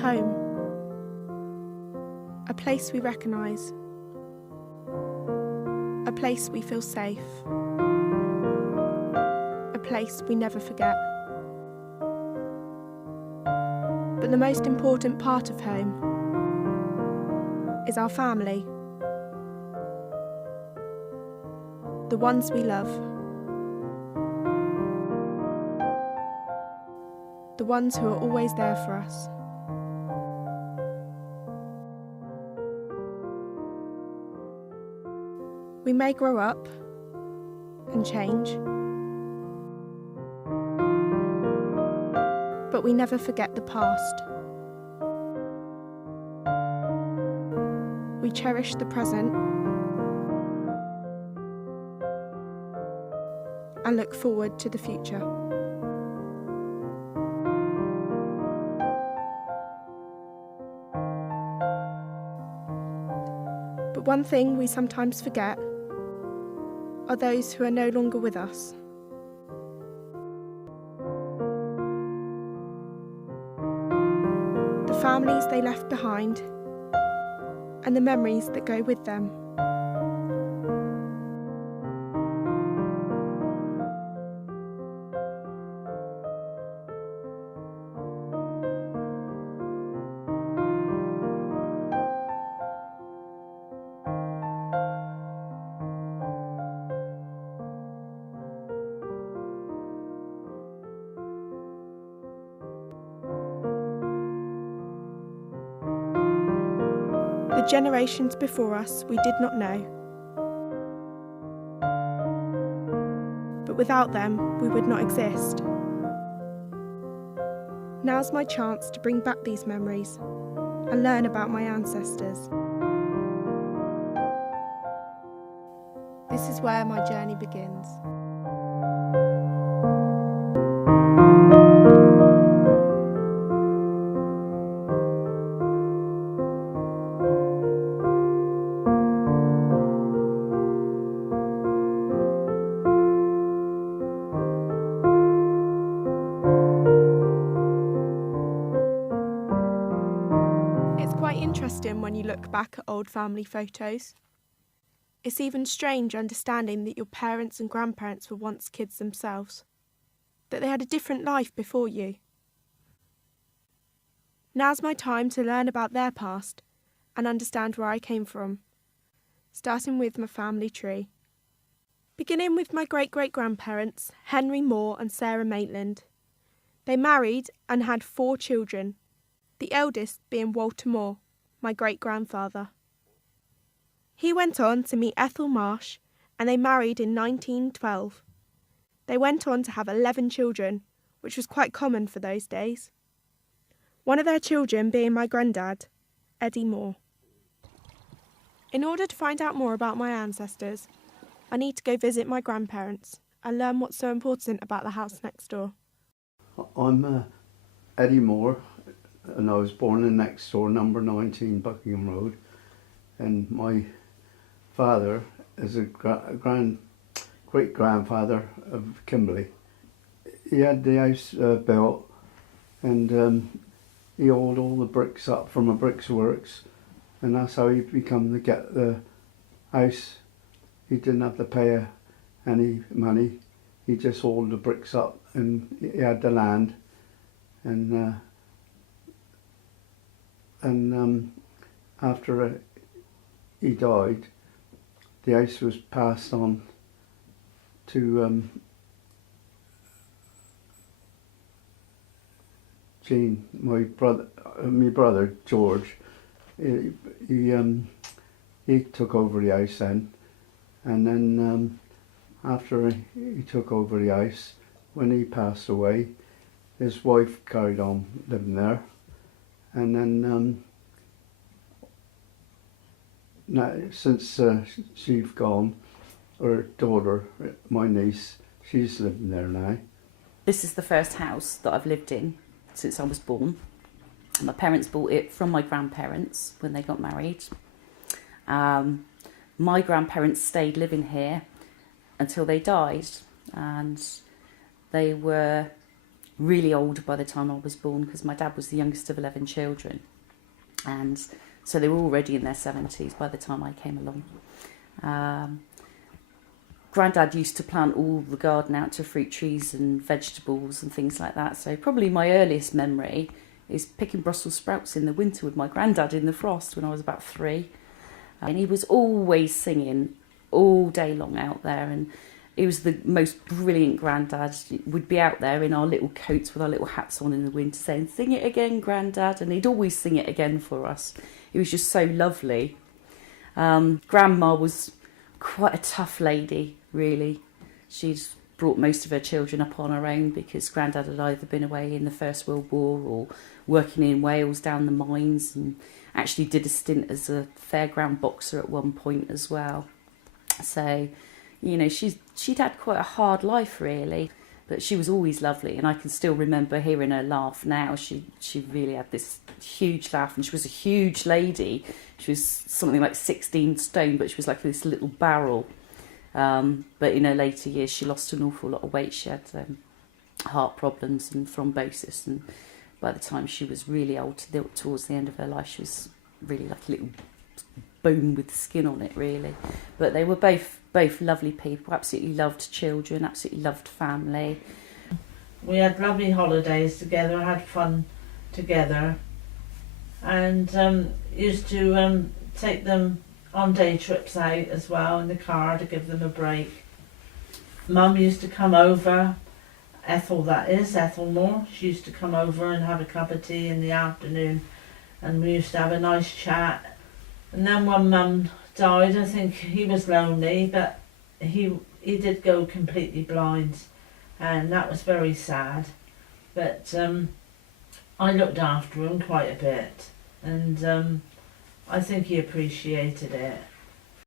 Home. A place we recognise. A place we feel safe. A place we never forget. But the most important part of home is our family. The ones we love. The ones who are always there for us. We may grow up and change, but we never forget the past. We cherish the present and look forward to the future. But one thing we sometimes forget are those who are no longer with us. The families they left behind and the memories that go with them. The generations before us we did not know, but without them we would not exist. Now's my chance to bring back these memories and learn about my ancestors. This is where my journey begins. Interesting when you look back at old family photos. It's even strange understanding that your parents and grandparents were once kids themselves, that they had a different life before you. Now's my time to learn about their past and understand where I came from, starting with my family tree. Beginning with my great-great-grandparents, Henry Moore and Sarah Maitland. They married and had 4 children, the eldest being Walter Moore, my great-grandfather. He went on to meet Ethel Marsh and they married in 1912. They went on to have 11 children, which was quite common for those days. One of their children being my granddad, Eddie Moore. In order to find out more about my ancestors, I need to go visit my grandparents and learn what's so important about the house next door. I'm Eddie Moore, and I was born in next door, number 19 Buckingham Road, and my father is a great-grandfather of Kimberley. He had the house built, and he hauled all the bricks up from a bricks works, and that's how he become to get the house. He didn't have to pay any money, he just hauled the bricks up, and he had the land, and after he died, the house was passed on to Jean, my brother George. He took over the house then, and then after he took over the house, when he passed away, his wife carried on living there. And then now, since she's gone, her daughter, my niece, she's living there now. This is the first house that I've lived in since I was born. My parents bought it from my grandparents when they got married. My grandparents stayed living here until they died, and they were really old by the time I was born, because my dad was the youngest of 11 children. And so they were already in their 70s by the time I came along. Grandad used to plant all the garden out to fruit trees and vegetables and things like that. So probably my earliest memory is picking Brussels sprouts in the winter with my granddad in the frost when I was about 3. And he was always singing all day long out there, and he was the most brilliant granddad. We'd be out there in our little coats with our little hats on in the winter saying, "Sing it again, Grandad," and he'd always sing it again for us. He was just so lovely. Grandma was quite a tough lady, really. She'd brought most of her children up on her own because Grandad had either been away in the First World War or working in Wales down the mines, and actually did a stint as a fairground boxer at one point as well. So, you know, she'd had quite a hard life, really, but she was always lovely, and I can still remember hearing her laugh now. She really had this huge laugh, and she was a huge lady. She was something like 16 stone, but she was like this little barrel. But in her later years, she lost an awful lot of weight. She had heart problems and thrombosis, and by the time she was really old, towards the end of her life, she was really like a little bone with skin on it, really. But they were both lovely people, absolutely loved children, absolutely loved family. We had lovely holidays together, had fun together, and used to take them on day trips out as well in the car to give them a break. Mum used to come over, Ethel Moore. She used to come over and have a cup of tea in the afternoon, and we used to have a nice chat. And then when Mum died, I think he was lonely, but he did go completely blind, and that was very sad. But I looked after him quite a bit, and I think he appreciated it.